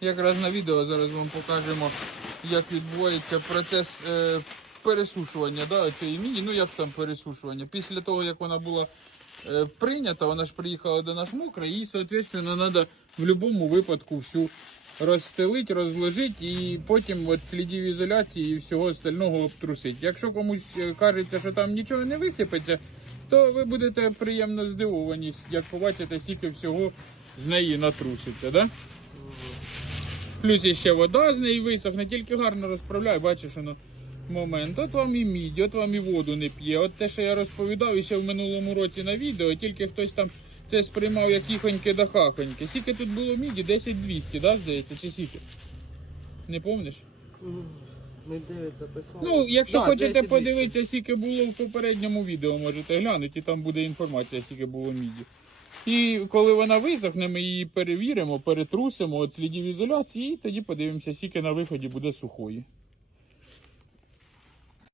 Якраз на відео зараз вам покажемо, як відбувається процес е, пересушування да, цієї міді. Ну як там пересушування? Після того, як вона була е, прийнята, вона ж приїхала до нас мокра, її, соответственно, треба в будь-якому випадку всю розстелити, розложити і потім от слідів ізоляції і всього остального обтрусити. Якщо комусь е, кажеться, що там нічого не висипеться, то ви будете приємно здивовані, як побачите, скільки всього з неї натруситься. Да? Плюс іще вода з неї висохне, тільки гарно розправляє, бачиш, воно момент. От вам і мідь, от вам і воду не п'є. От те, що я розповідав ще в минулому році на відео, тільки хтось там це сприймав як їхоньке да хахоньке. Скільки тут було міді? 10-200, да, здається, чи скільки? Не помниш? Ми 9 записали. Ну, якщо Да, хочете подивитися, скільки було в попередньому відео, можете глянути, і там буде інформація, скільки було міді. І коли вона висохне, ми її перевіримо, перетрусимо від слідів ізоляції, і тоді подивимося, скільки на виході буде сухої.